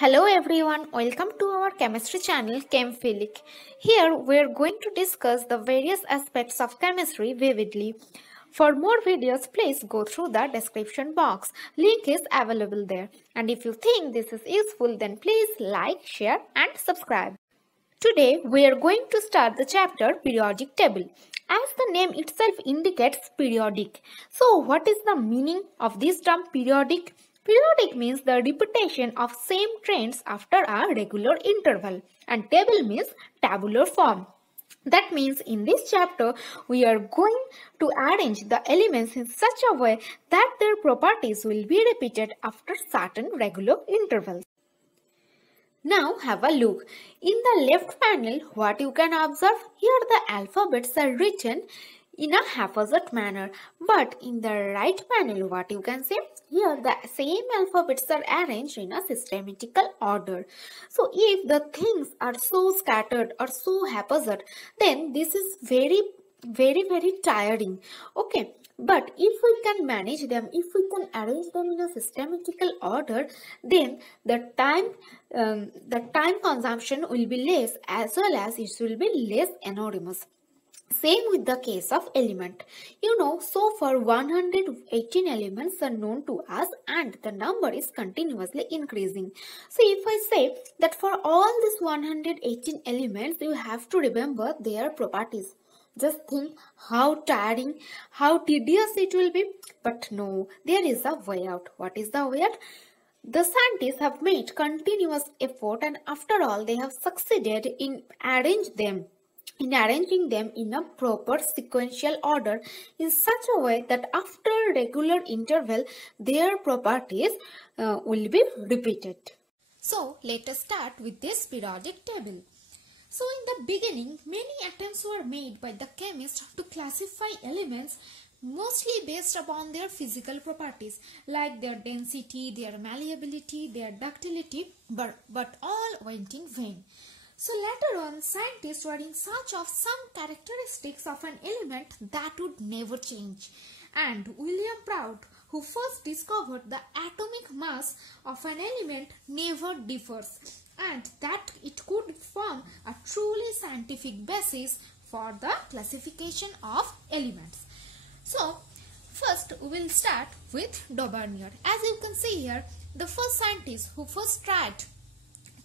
Hello everyone, welcome to our chemistry channel ChemPhilic. Here we are going to discuss the various aspects of chemistry vividly. For more videos, please go through the description box. Link is available there. And if you think this is useful, then please like, share and subscribe. Today we are going to start the chapter Periodic Table. As the name itself indicates, periodic. So what is the meaning of this term periodic? Periodic means the repetition of same trends after a regular interval, and table means tabular form. That means in this chapter we are going to arrange the elements in such a way that their properties will be repeated after certain regular intervals. Now have a look. In the left panel, what you can observe, here the alphabets are written in a haphazard manner. But in the right panel, what you can see, here the same alphabets are arranged in a systematical order. So if the things are so scattered or so haphazard, then this is very tiring. Okay. But if we can manage them, if we can arrange them in a systematical order, then the time consumption will be less, as well as it will be less enormous. Same with the case of element. So far 118 elements are known to us and the number is continuously increasing. So if I say that for all these 118 elements, you have to remember their properties. Just think how tiring, how tedious it will be. But no, there is a way out. What is the way out? The scientists have made continuous effort and after all they have succeeded in arranging them in a proper sequential order in such a way that after regular interval their properties will be repeated. So let us start with this periodic table. So in the beginning, many attempts were made by the chemist to classify elements mostly based upon their physical properties like their density, their malleability, their ductility, but all went in vain. So later on, scientists were in search of some characteristics of an element that would never change. And William Prout, who first discovered the atomic mass of an element, never differs, and that it could form a truly scientific basis for the classification of elements. So, first we will start with Daubernier. As you can see here, the first scientist who first tried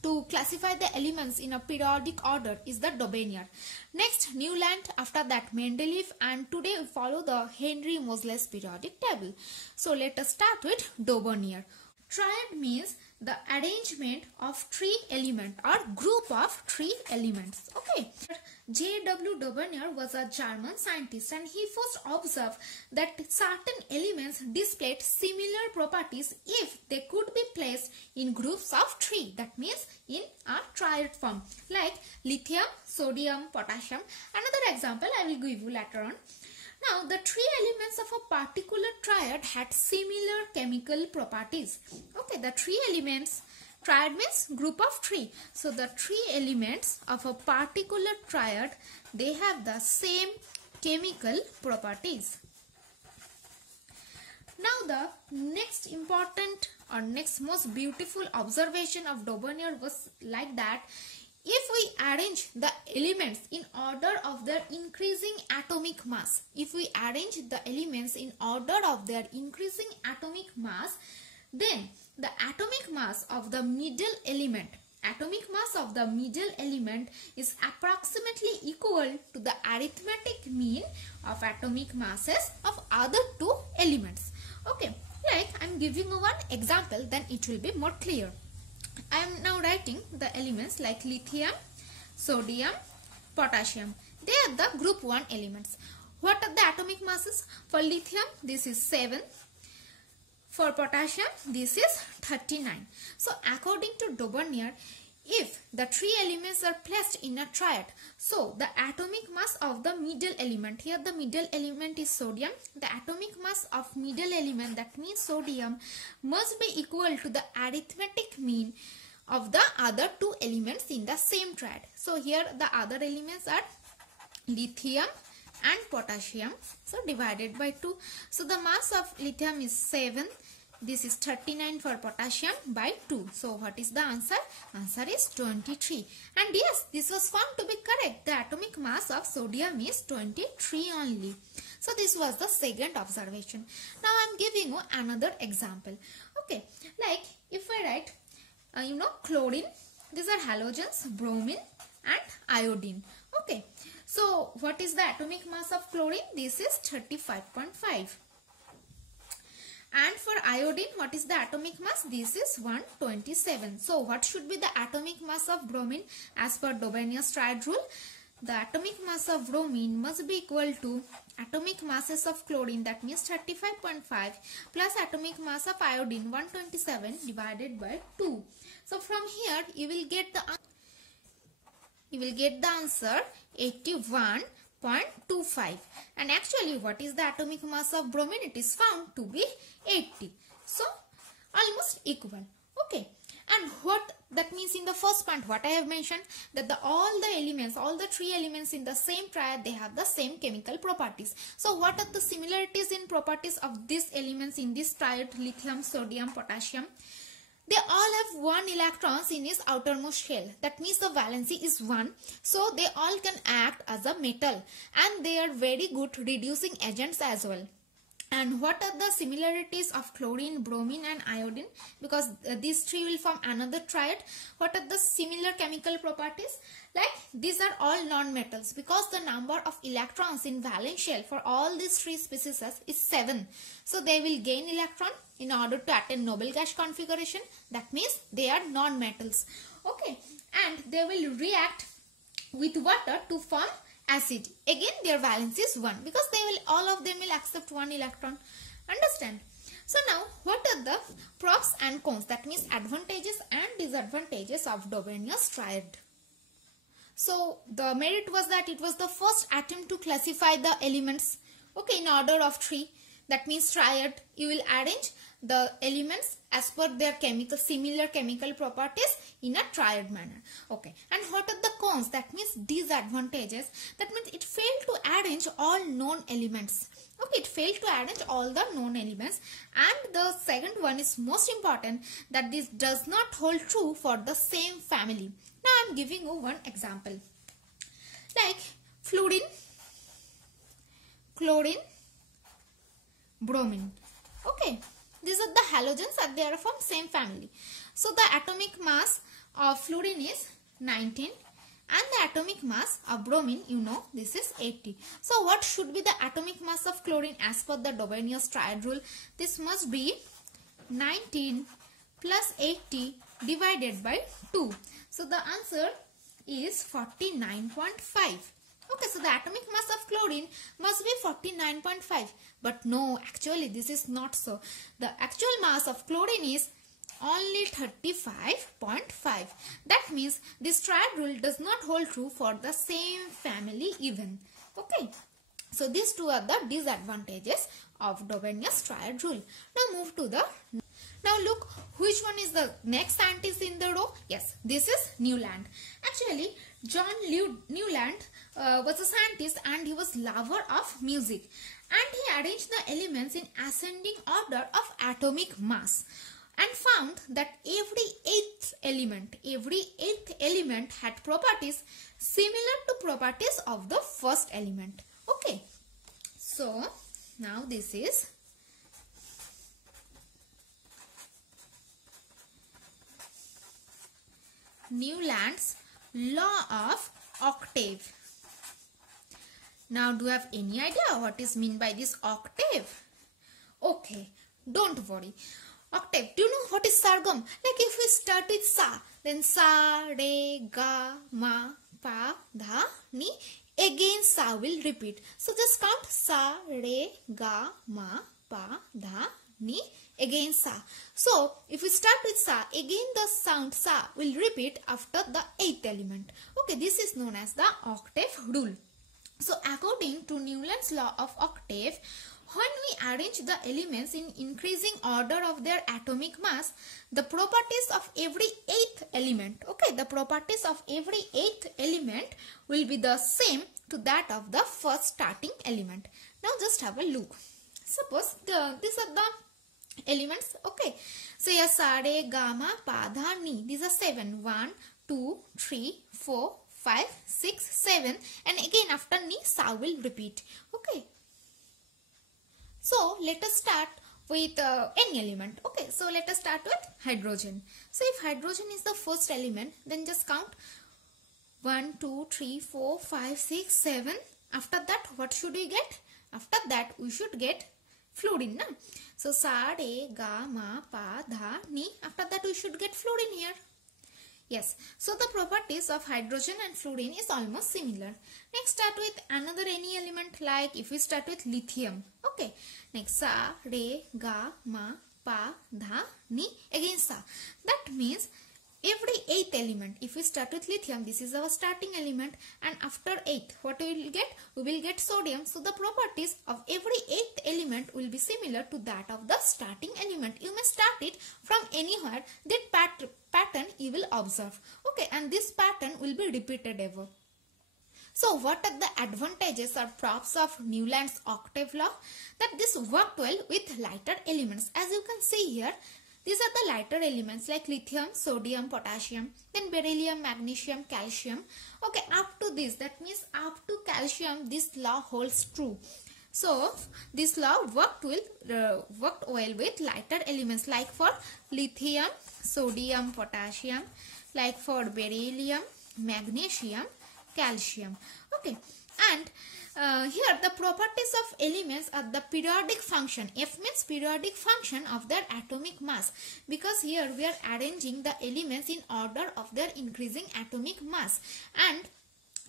to classify the elements in a periodic order is the Daubernier. Next, Newland, after that Mendeleev, and today we follow the Henry Moseley's periodic table. So let us start with Daubernier. Triad means the arrangement of three elements or group of three elements. Okay. J.W. Daubernier was a German scientist and he first observed that certain elements displayed similar properties if they could be placed in groups of three. That means in a triad form like lithium, sodium, potassium. Another example I will give you later on. Now, the three elements of a particular triad had similar chemical properties. Okay, the three elements, triad means group of three. So, the three elements of a particular triad, they have the same chemical properties. Now, the next important or next most beautiful observation of Daubernier was like that. If we arrange the elements in order of their increasing atomic mass, then the atomic mass of the middle element is approximately equal to the arithmetic mean of atomic masses of other two elements. Okay, like I am giving you one example, then it will be more clear. I am now writing the elements like lithium, sodium, potassium. They are the group 1 elements. What are the atomic masses? For lithium, this is 7. For potassium, this is 39. So, according to Daubernier, if the three elements are placed in a triad, so the atomic mass of the middle element, here the middle element is sodium, the atomic mass of middle element, that means sodium, must be equal to the arithmetic mean of the other two elements in the same triad. So here the other elements are lithium and potassium, so divided by 2. So the mass of lithium is 7, this is 39 for potassium by 2. So what is the answer? Answer is 23. And yes, this was found to be correct. The atomic mass of sodium is 23 only. So this was the second observation. Now I am giving you another example. Okay, like if I write, chlorine, these are halogens, bromine and iodine. Okay, so what is the atomic mass of chlorine? This is 35.5. And for iodine, what is the atomic mass? This is 127. So what should be the atomic mass of bromine as per Dobenius triad rule? The atomic mass of bromine must be equal to atomic masses of chlorine, that means 35.5, plus atomic mass of iodine 127 divided by 2. So from here you will get the answer 81.25. And actually what is the atomic mass of bromine? It is found to be 80. So almost equal. Okay. And what that means in the first point, what I have mentioned, that all the three elements in the same triad, they have the same chemical properties. So what are the similarities in properties of these elements in this triad, lithium, sodium, potassium? They all have 1 electrons in its outermost shell. That means the valency is 1. So they all can act as a metal, and they are very good reducing agents as well. And what are the similarities of chlorine, bromine and iodine? Because these three will form another triad. What are the similar chemical properties? Like these are all non-metals, because the number of electrons in valence shell for all these three species is 7. So they will gain electron in order to attain noble gas configuration. That means they are non-metals. Okay, and they will react with water to form acid. Again their valence is 1, because all of them will accept 1 electron. Understand? So now what are the pros and cons, that means advantages and disadvantages of Dobenius triad? So the merit was that it was the first attempt to classify the elements, okay, in order of 3. That means triad, you will arrange the elements as per their similar chemical properties in a triad manner. Okay, and what are the cons? That means disadvantages. That means it failed to arrange all known elements. Okay, it failed to arrange all the known elements. And the second one is most important, that this does not hold true for the same family. Now I am giving you one example. Like fluorine, chlorine, bromine. Okay, these are the halogens and they are from same family. So the atomic mass of fluorine is 19 and the atomic mass of bromine, this is 80. So what should be the atomic mass of chlorine as per the Dobenius triad rule? This must be 19 plus 80 divided by 2. So the answer is 49.5. Okay, so the atomic mass of chlorine must be 49.5. But no, actually this is not so. The actual mass of chlorine is only 35.5. That means this triad rule does not hold true for the same family even. Okay, so these two are the disadvantages of Dobenius triad rule. Now move to the... Now look, which one is the next scientist in the row? Yes, this is Newland. Actually, John Newland was a scientist and he was lover of music. And he arranged the elements in ascending order of atomic mass. And found that every eighth element had properties similar to properties of the first element. Okay. So, now this is Newland's law of octave. Now, do you have any idea what is meant by this octave? Okay, don't worry. Octave, do you know what is sargam? Like if we start with sa, then sa, re, ga, ma, pa, dha, ni. Again sa will repeat. So just count sa, re, ga, ma, pa, dha, ni. Again sa. So if we start with sa, again the sound sa will repeat after the eighth element. Okay, this is known as the octave rule. So according to Newland's law of octave, when we arrange the elements in increasing order of their atomic mass, the properties of every eighth element, okay, the properties of every eighth element will be the same to that of the first starting element. Now just have a look. Suppose these are the elements. Okay, so here sa, re, ga, ma, pa, dha, ni. These are 7. 1, 2, 3, 4, 5, 6, 7. And again after ni, sa will repeat. Okay. So let us start with any element. Okay, so let us start with hydrogen. So if hydrogen is the first element, then just count 1, 2, 3, 4, 5, 6, 7. After that, what should we get? After that, we should get fluorine. Na? So sa, re, ga, ma, pa, dha, ni. After that, we should get fluorine here. Yes, so the properties of hydrogen and fluorine is almost similar. Next, start with another any element, like if we start with lithium. Okay, next sa, re, ga, ma, pa, dha, ni. Again sa. That means every 8th element, if we start with lithium, this is our starting element, and after 8th, what we will get? We will get sodium. So the properties of every 8th element will be similar to that of the starting element. You may start it from anywhere. That pattern you will observe. Okay, and this pattern will be repeated ever. So what are the advantages or props of Newland's octave law? That this work well with lighter elements. As you can see here, these are the lighter elements like lithium, sodium, potassium, then beryllium, magnesium, calcium. Okay, up to this, that means up to calcium, this law holds true. So this law worked well with lighter elements like for lithium, sodium, potassium, like for beryllium, magnesium, calcium. Okay, and here the properties of elements are the periodic function. F means periodic function of their atomic mass, because here we are arranging the elements in order of their increasing atomic mass, and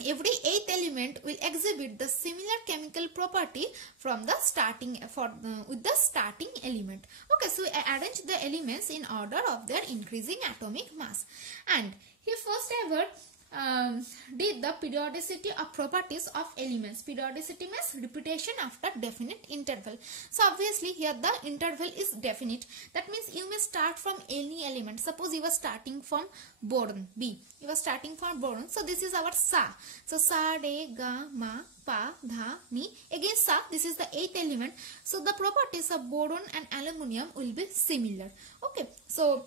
every 8th element will exhibit the similar chemical property from the starting with the starting element. Okay, so I arrange the elements in order of their increasing atomic mass, and here first ever did the periodicity of properties of elements. Periodicity means repetition after definite interval. So obviously here the interval is definite. That means you may start from any element. Suppose you are starting from boron, B. You are starting from boron. So this is our sa. So sa, re, ga, ma, pa, dha, ni. Again sa, this is the 8th element. So the properties of boron and aluminium will be similar. Okay, so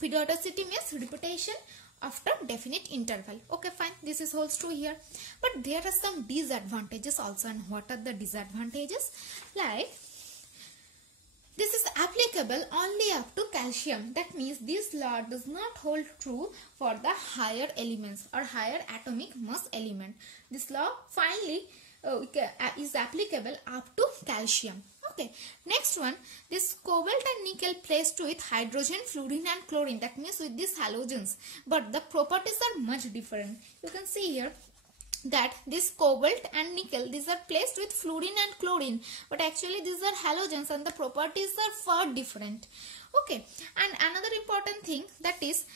periodicity means repetition after definite interval. Okay, fine, this is holds true here, but there are some disadvantages also. And what are the disadvantages? Like this is applicable only up to calcium. That means this law does not hold true for the higher elements or higher atomic mass element. This law finally is applicable up to calcium. Okay, next one, this cobalt and nickel placed with hydrogen, fluorine and chlorine. That means with these halogens, but the properties are much different. You can see here that this cobalt and nickel, these are placed with fluorine and chlorine, but actually these are halogens and the properties are far different. Okay, and another important thing, that is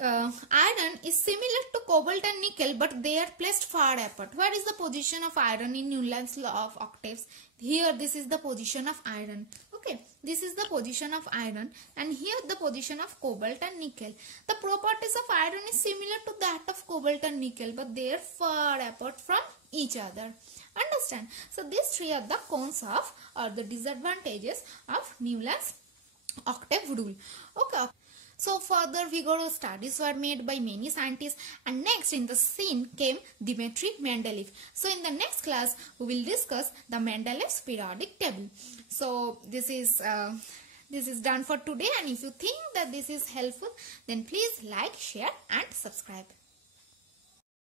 iron is similar to cobalt and nickel, but they are placed far apart. Where is the position of iron in Newland's law of octaves? Here this is the position of iron. Okay, this is the position of iron, and here the position of cobalt and nickel. The properties of iron is similar to that of cobalt and nickel, but they are far apart from each other. Understand? So these three are the cons of or the disadvantages of Newland's octave rule. Okay. So further vigorous studies were made by many scientists, and next in the scene came Dmitry Mendeleev. So in the next class we will discuss the Mendeleev's periodic table. So this is done for today, and if you think that this is helpful, then please like, share and subscribe.